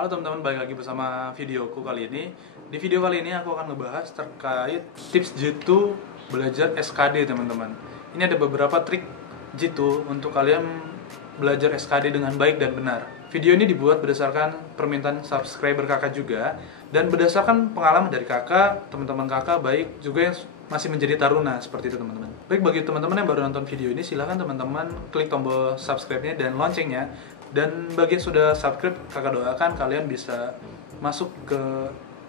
Halo teman-teman, balik lagi bersama videoku kali ini. Di video kali ini aku akan ngebahas terkait tips jitu belajar SKD teman-teman. Ini ada beberapa trik jitu untuk kalian belajar SKD dengan baik dan benar. Video ini dibuat berdasarkan permintaan subscriber kakak juga, dan berdasarkan pengalaman dari kakak, teman-teman kakak baik juga yang masih menjadi taruna seperti itu teman-teman. Baik, bagi teman-teman yang baru nonton video ini, silahkan teman-teman klik tombol subscribe-nya dan loncengnya. Dan bagi yang sudah subscribe, kakak doakan kalian bisa masuk ke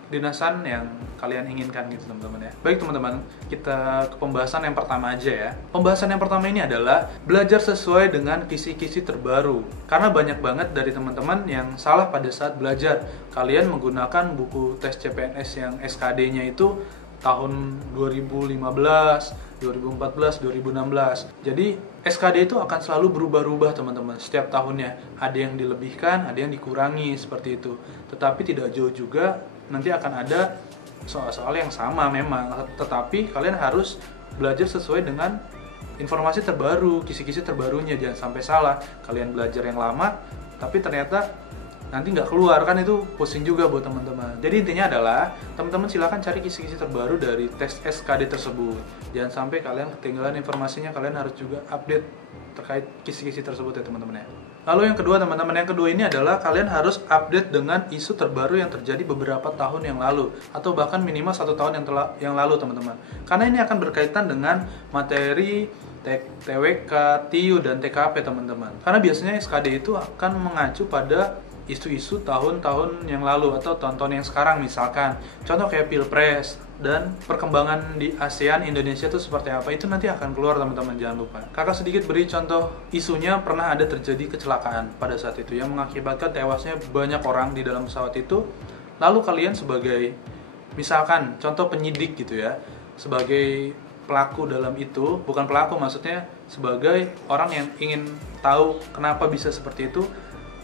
dinasan yang kalian inginkan gitu teman-teman ya. Baik teman-teman, kita ke pembahasan yang pertama aja ya. Pembahasan yang pertama ini adalah belajar sesuai dengan kisi-kisi terbaru. Karena banyak banget dari teman-teman yang salah pada saat belajar. Kalian menggunakan buku tes CPNS yang SKD-nya itu tahun 2015, 2014, 2016. Jadi SKD itu akan selalu berubah-ubah teman-teman setiap tahunnya. Ada yang dilebihkan, ada yang dikurangi seperti itu. Tetapi tidak jauh juga nanti akan ada soal-soal yang sama memang. Tetapi kalian harus belajar sesuai dengan informasi terbaru, kisi-kisi terbarunya. Jangan sampai salah. Kalian belajar yang lama, tapi ternyata nanti nggak keluar, kan itu pusing juga buat teman-teman. Jadi intinya adalah teman-teman silakan cari kisi-kisi terbaru dari tes SKD tersebut. Jangan sampai kalian ketinggalan informasinya, kalian harus juga update terkait kisi-kisi tersebut ya teman-teman ya. Lalu yang kedua teman-teman, yang kedua ini adalah kalian harus update dengan isu terbaru yang terjadi beberapa tahun yang lalu, atau bahkan minimal 1 tahun yang lalu teman-teman. Karena ini akan berkaitan dengan materi TWK, TIU, dan TKP teman-teman. Karena biasanya SKD itu akan mengacu pada isu-isu tahun-tahun yang lalu atau tahun-tahun yang sekarang, misalkan contoh kayak Pilpres dan perkembangan di ASEAN Indonesia itu seperti apa, itu nanti akan keluar teman-teman, jangan lupa. Kakak sedikit beri contoh isunya, pernah ada terjadi kecelakaan pada saat itu yang mengakibatkan tewasnya banyak orang di dalam pesawat itu. Lalu kalian sebagai misalkan contoh penyidik gitu ya, sebagai pelaku dalam itu, bukan pelaku maksudnya sebagai orang yang ingin tahu kenapa bisa seperti itu.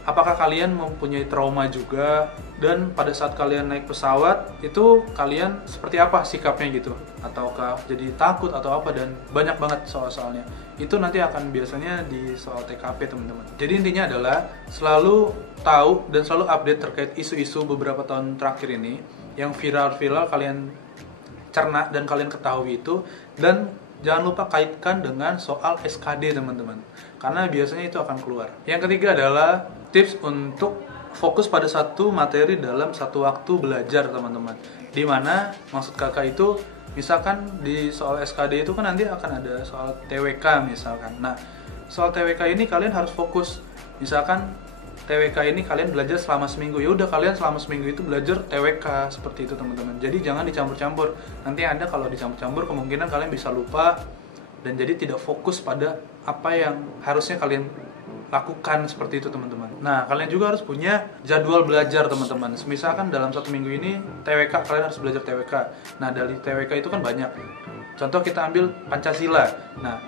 Apakah kalian mempunyai trauma juga, dan pada saat kalian naik pesawat itu kalian seperti apa sikapnya gitu, ataukah jadi takut atau apa, dan banyak banget soal-soalnya. Itu nanti akan biasanya di soal TKP teman-teman. Jadi intinya adalah selalu tahu dan selalu update terkait isu-isu beberapa tahun terakhir ini yang viral-viral, kalian cerna dan kalian ketahui itu, dan jangan lupa kaitkan dengan soal SKD teman-teman, karena biasanya itu akan keluar. Yang ketiga adalah tips untuk fokus pada satu materi dalam satu waktu belajar teman-teman. Dimana maksud kakak itu, misalkan di soal SKD itu kan nanti akan ada soal TWK misalkan. Nah, soal TWK ini kalian harus fokus. Misalkan TWK ini kalian belajar selama seminggu, ya udah kalian selama seminggu itu belajar TWK seperti itu teman-teman. Jadi jangan dicampur-campur. Nanti Anda kalau dicampur-campur kemungkinan kalian bisa lupa dan jadi tidak fokus pada apa yang harusnya kalian lakukan seperti itu teman-teman. Nah, kalian juga harus punya jadwal belajar teman-teman. Misalkan dalam 1 minggu ini TWK, kalian harus belajar TWK. Nah, dari TWK itu kan banyak. Contoh kita ambil Pancasila. Nah,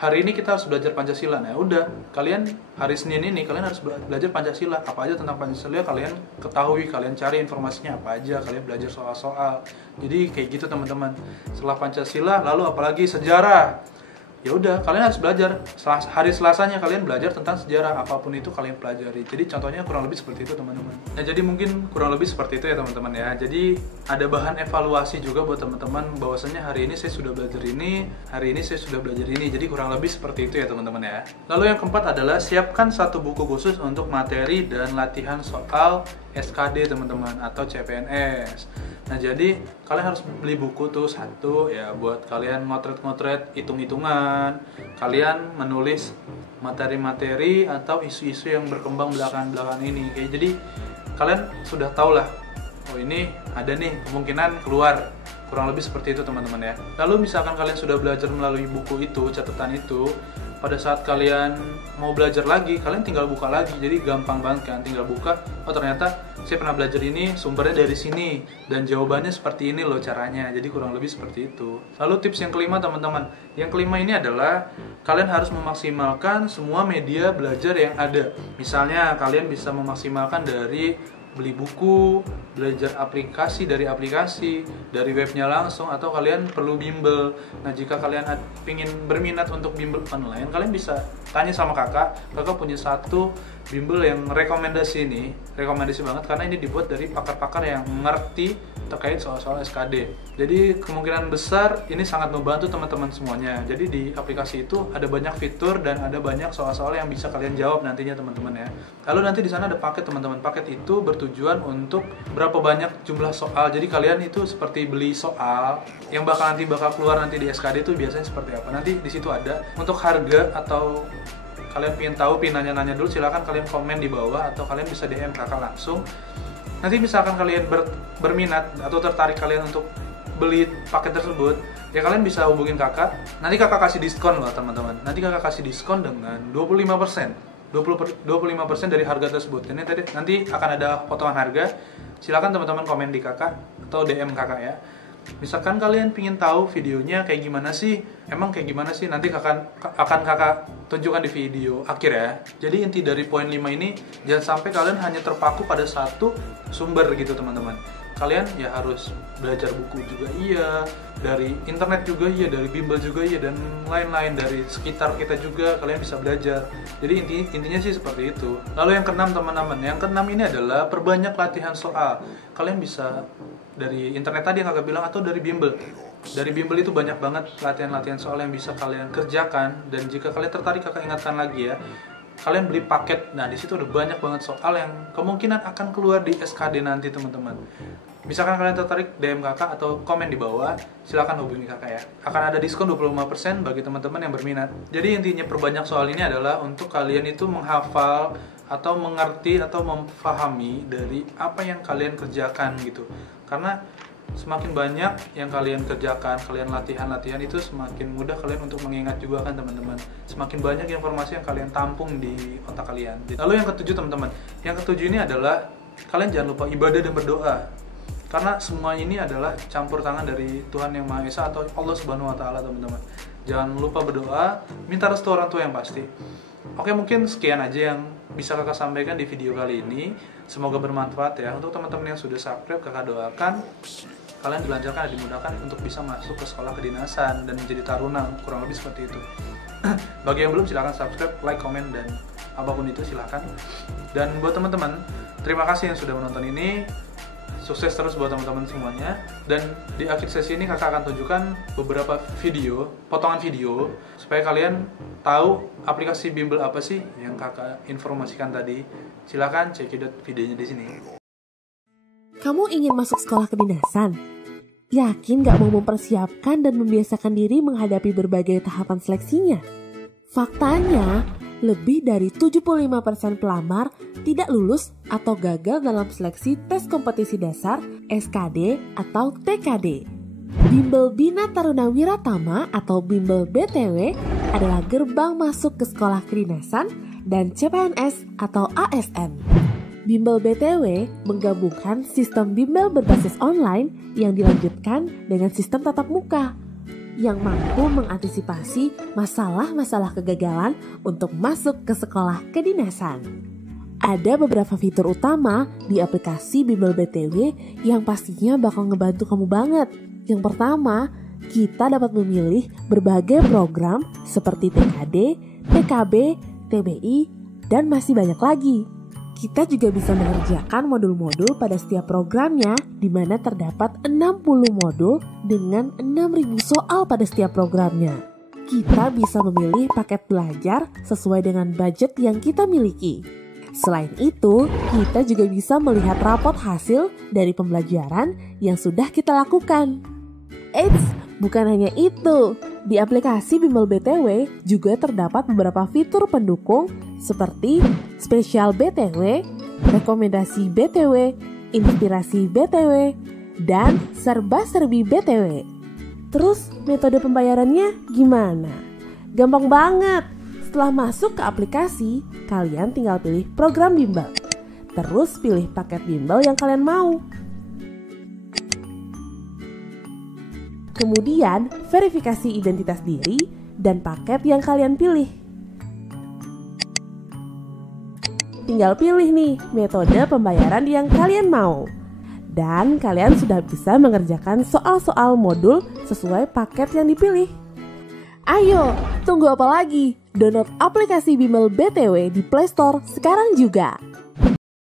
hari ini kita harus belajar Pancasila. Nah, udah, kalian hari Senin ini kalian harus belajar Pancasila. Apa aja tentang Pancasila kalian ketahui, kalian cari informasinya apa aja, kalian belajar soal-soal. Jadi kayak gitu teman-teman. Setelah Pancasila, lalu apalagi sejarah. Ya udah, kalian harus belajar. Hari Selasanya kalian belajar tentang sejarah, apapun itu kalian pelajari. Jadi contohnya kurang lebih seperti itu teman-teman. Nah, jadi mungkin kurang lebih seperti itu ya teman-teman ya. Jadi ada bahan evaluasi juga buat teman-teman, bahwasanya hari ini saya sudah belajar ini, hari ini saya sudah belajar ini. Jadi kurang lebih seperti itu ya teman-teman ya. Lalu yang keempat adalah siapkan satu buku khusus untuk materi dan latihan soal SKD teman-teman, atau CPNS. Nah, jadi kalian harus beli buku tuh satu ya, buat kalian ngotret-ngotret hitung-hitungan, kalian menulis materi-materi atau isu-isu yang berkembang belakangan ini. Kayak jadi kalian sudah tahu lah, oh ini ada nih kemungkinan keluar. Kurang lebih seperti itu teman-teman ya. Lalu misalkan kalian sudah belajar melalui buku itu, catatan itu, pada saat kalian mau belajar lagi, kalian tinggal buka lagi. Jadi gampang banget kan, tinggal buka, oh ternyata saya pernah belajar ini, sumbernya dari sini, dan jawabannya seperti ini loh caranya. Jadi kurang lebih seperti itu. Lalu tips yang kelima teman-teman, yang kelima ini adalah kalian harus memaksimalkan semua media belajar yang ada. Misalnya kalian bisa memaksimalkan dari beli buku, belajar aplikasi dari webnya langsung, atau kalian perlu bimbel. Nah, jika kalian ingin berminat untuk bimbel online, kalian bisa tanya sama kakak punya satu bimbel yang rekomendasi banget karena ini dibuat dari pakar-pakar yang ngerti terkait soal-soal SKD. Jadi kemungkinan besar ini sangat membantu teman-teman semuanya. Jadi di aplikasi itu ada banyak fitur dan ada banyak soal-soal yang bisa kalian jawab nantinya teman-teman ya. Lalu nanti di sana ada paket teman-teman. Paket itu bertujuan untuk berapa banyak jumlah soal. Jadi kalian itu seperti beli soal yang bakal keluar nanti di SKD itu biasanya seperti apa. Nanti di situ ada untuk harga atau kalian pengen nanya-nanya dulu, silakan kalian komen di bawah atau kalian bisa DM kakak langsung. Nanti misalkan kalian berminat atau tertarik kalian untuk beli paket tersebut, ya kalian bisa hubungin kakak. Nanti kakak kasih diskon loh teman-teman. Nanti kakak kasih diskon dengan 25% dari harga tersebut. Ini nanti akan ada potongan harga. Silakan teman-teman komen di kakak atau DM kakak ya. Misalkan kalian ingin tahu videonya kayak gimana sih, nanti akan kakak tunjukkan di video akhir ya. Jadi inti dari poin 5 ini, jangan sampai kalian hanya terpaku pada satu sumber gitu teman-teman. Kalian ya harus belajar buku juga iya, dari internet juga iya, dari bimbel juga iya, dan lain-lain dari sekitar kita juga kalian bisa belajar. Jadi intinya sih seperti itu. Lalu yang keenam teman-teman, yang keenam ini adalah perbanyak latihan soal. Kalian bisa dari internet tadi yang kakak bilang atau dari bimbel. Dari bimbel itu banyak banget latihan-latihan soal yang bisa kalian kerjakan, dan jika kalian tertarik kakak ingatkan lagi ya, kalian beli paket. Nah di situ ada banyak banget soal yang kemungkinan akan keluar di SKD nanti teman-teman. Misalkan kalian tertarik, DM kakak atau komen di bawah, silakan hubungi kakak ya. Akan ada diskon 25% bagi teman-teman yang berminat. Jadi intinya perbanyak soal ini adalah untuk kalian itu menghafal atau mengerti atau memahami dari apa yang kalian kerjakan gitu. Karena semakin banyak yang kalian kerjakan, kalian latihan itu semakin mudah kalian untuk mengingat juga kan teman-teman. Semakin banyak informasi yang kalian tampung di otak kalian. Lalu yang ketujuh teman-teman, yang ketujuh ini adalah kalian jangan lupa ibadah dan berdoa. Karena semua ini adalah campur tangan dari Tuhan Yang Maha Esa atau Allah Subhanahu Wa Taala teman-teman. Jangan lupa berdoa, minta restu orang tua yang pasti. Oke, mungkin sekian aja yang bisa kakak sampaikan di video kali ini. Semoga bermanfaat ya. Untuk teman-teman yang sudah subscribe, kakak doakan kalian dilancarkan dan dimudahkan untuk bisa masuk ke sekolah kedinasan dan menjadi taruna, kurang lebih seperti itu. Bagi yang belum, silahkan subscribe, like, komen, dan apapun itu silahkan. Dan buat teman-teman, terima kasih yang sudah menonton ini. Sukses terus buat teman-teman semuanya. Dan di akhir sesi ini kakak akan tunjukkan beberapa video, potongan video, supaya kalian tahu aplikasi bimbel apa sih yang kakak informasikan tadi. Silahkan cekidot videonya di sini. Kamu ingin masuk sekolah kedinasan? Yakin gak mau mempersiapkan dan membiasakan diri menghadapi berbagai tahapan seleksinya? Faktanya, lebih dari 75% pelamar tidak lulus atau gagal dalam seleksi tes kompetisi dasar, SKD, atau TKD. Bimbel Bina Taruna Wiratama atau Bimbel BTW adalah gerbang masuk ke sekolah kedinasan dan CPNS atau ASN. Bimbel BTW menggabungkan sistem bimbel berbasis online yang dilanjutkan dengan sistem tatap muka yang mampu mengantisipasi masalah-masalah kegagalan untuk masuk ke sekolah kedinasan. Ada beberapa fitur utama di aplikasi Bimbel BTW yang pastinya bakal ngebantu kamu banget. Yang pertama, kita dapat memilih berbagai program seperti TKD, TKB, TBI, dan masih banyak lagi. Kita juga bisa mengerjakan modul-modul pada setiap programnya, di mana terdapat 60 modul dengan 6.000 soal pada setiap programnya. Kita bisa memilih paket belajar sesuai dengan budget yang kita miliki. Selain itu, kita juga bisa melihat rapot hasil dari pembelajaran yang sudah kita lakukan. Eits, bukan hanya itu. Di aplikasi Bimbel BTW juga terdapat beberapa fitur pendukung seperti spesial BTW, rekomendasi BTW, inspirasi BTW, dan serba-serbi BTW. Terus metode pembayarannya gimana? Gampang banget. Setelah masuk ke aplikasi, kalian tinggal pilih program bimbel. Terus pilih paket bimbel yang kalian mau. Kemudian verifikasi identitas diri dan paket yang kalian pilih. Tinggal pilih nih metode pembayaran yang kalian mau. Dan kalian sudah bisa mengerjakan soal-soal modul sesuai paket yang dipilih. Ayo, tunggu apa lagi? Download aplikasi Bimbel BTW di Play Store sekarang juga.